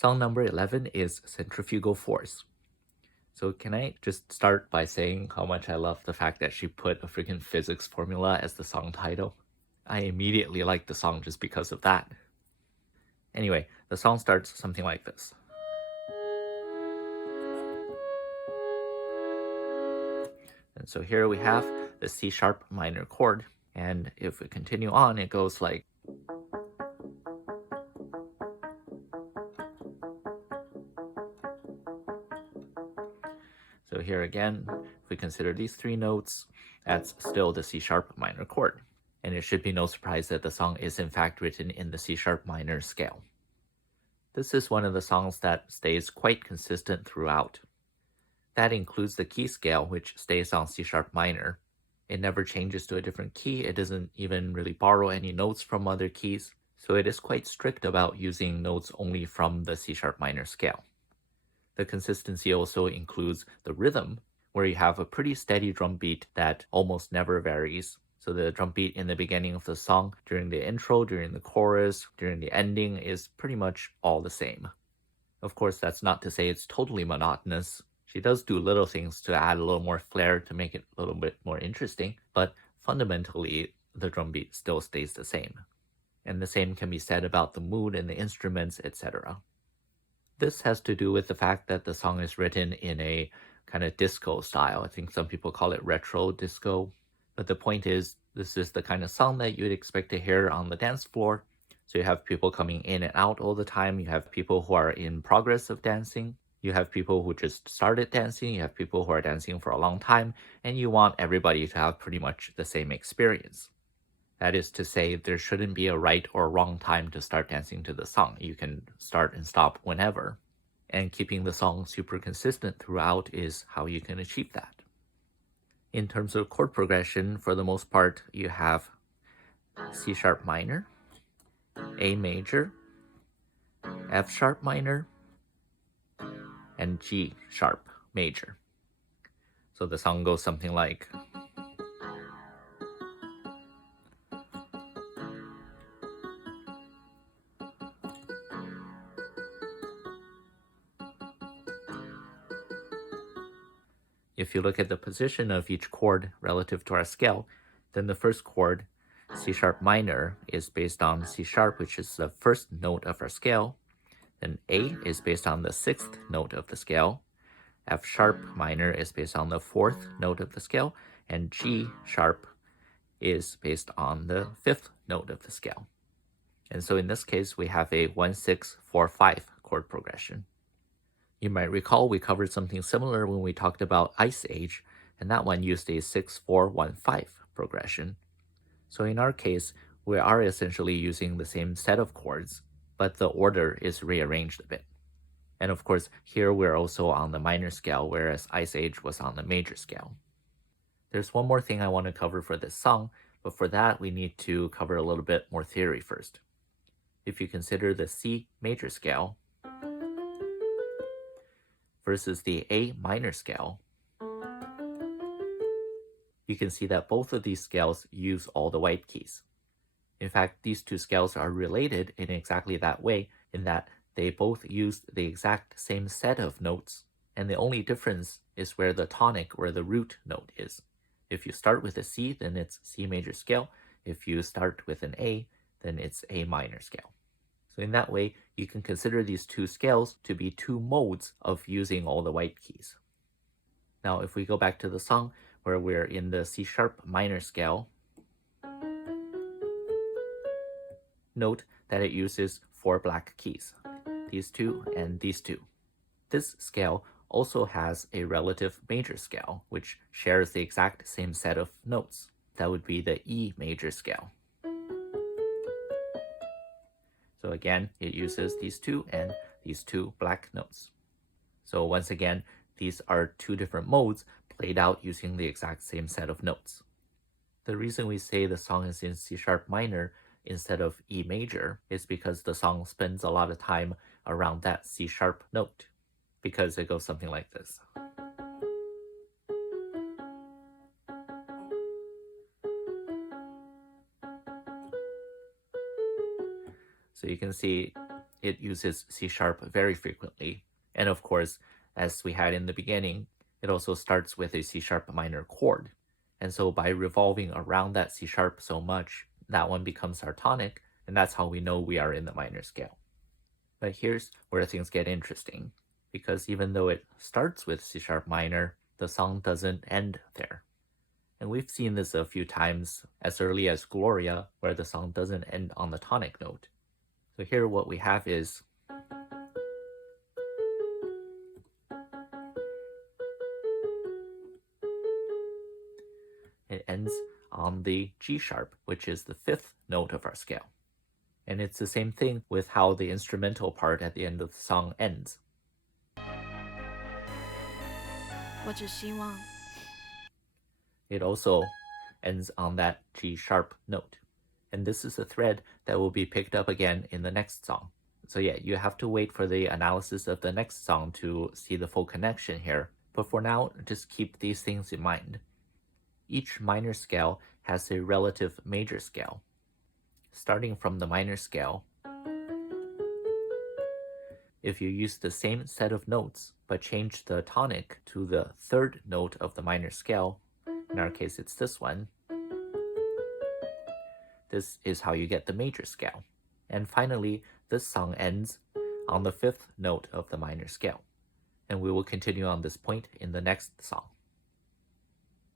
Song number 11 is Centrifugal Force. So can I just start by saying how much I love the fact that she put a freaking physics formula as the song title? I immediately liked the song just because of that. Anyway, the song starts something like this. And so here we have the C sharp minor chord. And if we continue on, it goes like. So here again, if we consider these three notes, that's still the C sharp minor chord. And it should be no surprise that the song is in fact written in the C sharp minor scale. This is one of the songs that stays quite consistent throughout. That includes the key scale, which stays on C sharp minor. It never changes to a different key, it doesn't even really borrow any notes from other keys, so it is quite strict about using notes only from the C sharp minor scale. The consistency also includes the rhythm, where you have a pretty steady drum beat that almost never varies. So the drum beat in the beginning of the song, during the intro, during the chorus, during the ending is pretty much all the same. Of course, that's not to say it's totally monotonous. She does do little things to add a little more flair to make it a little bit more interesting, but fundamentally, the drum beat still stays the same. And the same can be said about the mood and the instruments, etc. This has to do with the fact that the song is written in a kind of disco style. I think some people call it retro disco. But the point is, this is the kind of song that you'd expect to hear on the dance floor. So you have people coming in and out all the time. You have people who are in progress of dancing. You have people who just started dancing. You have people who are dancing for a long time. And you want everybody to have pretty much the same experience. That is to say, there shouldn't be a right or wrong time to start dancing to the song. You can start and stop whenever. And keeping the song super consistent throughout is how you can achieve that. In terms of chord progression, for the most part, you have C sharp minor, A major, F sharp minor, and G sharp major. So the song goes something like. If you look at the position of each chord relative to our scale, then the first chord, C sharp minor, is based on C sharp, which is the first note of our scale. Then A is based on the sixth note of the scale. F sharp minor is based on the fourth note of the scale. And G sharp is based on the fifth note of the scale. And so in this case, we have a 1-6-4-5 chord progression. You might recall we covered something similar when we talked about Ice Age, and that one used a 6-4-1-5 progression. So in our case, we are essentially using the same set of chords, but the order is rearranged a bit. And of course, here we're also on the minor scale, whereas Ice Age was on the major scale. There's one more thing I want to cover for this song, but for that we need to cover a little bit more theory first. If you consider the C major scale versus the A minor scale, you can see that both of these scales use all the white keys. In fact, these two scales are related in exactly that way, in that they both use the exact same set of notes, and the only difference is where the tonic or the root note is. If you start with a C, then it's C major scale. If you start with an A, then it's A minor scale. So in that way, you can consider these two scales to be two modes of using all the white keys. Now, if we go back to the song where we're in the C sharp minor scale, note that it uses 4 black keys, these two and these two. This scale also has a relative major scale, which shares the exact same set of notes. That would be the E major scale. So again, it uses these two and these two black notes. So once again, these are two different modes played out using the exact same set of notes. The reason we say the song is in C sharp minor instead of E major is because the song spends a lot of time around that C sharp note, because it goes something like this. So you can see it uses C sharp very frequently. And of course, as we had in the beginning, it also starts with a C sharp minor chord. And so by revolving around that C sharp so much, that one becomes our tonic, and that's how we know we are in the minor scale. But here's where things get interesting, because even though it starts with C sharp minor, the song doesn't end there. And we've seen this a few times as early as Gloria, where the song doesn't end on the tonic note. So here what we have is it ends on the G sharp, which is the 5th note of our scale. And it's the same thing with how the instrumental part at the end of the song ends. 我只希望 It also ends on that G sharp note. And this is a thread that will be picked up again in the next song. So yeah, you have to wait for the analysis of the next song to see the full connection here. But for now, just keep these things in mind. Each minor scale has a relative major scale. Starting from the minor scale, if you use the same set of notes but change the tonic to the 3rd note of the minor scale, in our case it's this one, this is how you get the major scale. And finally, this song ends on the 5th note of the minor scale. And we will continue on this point in the next song.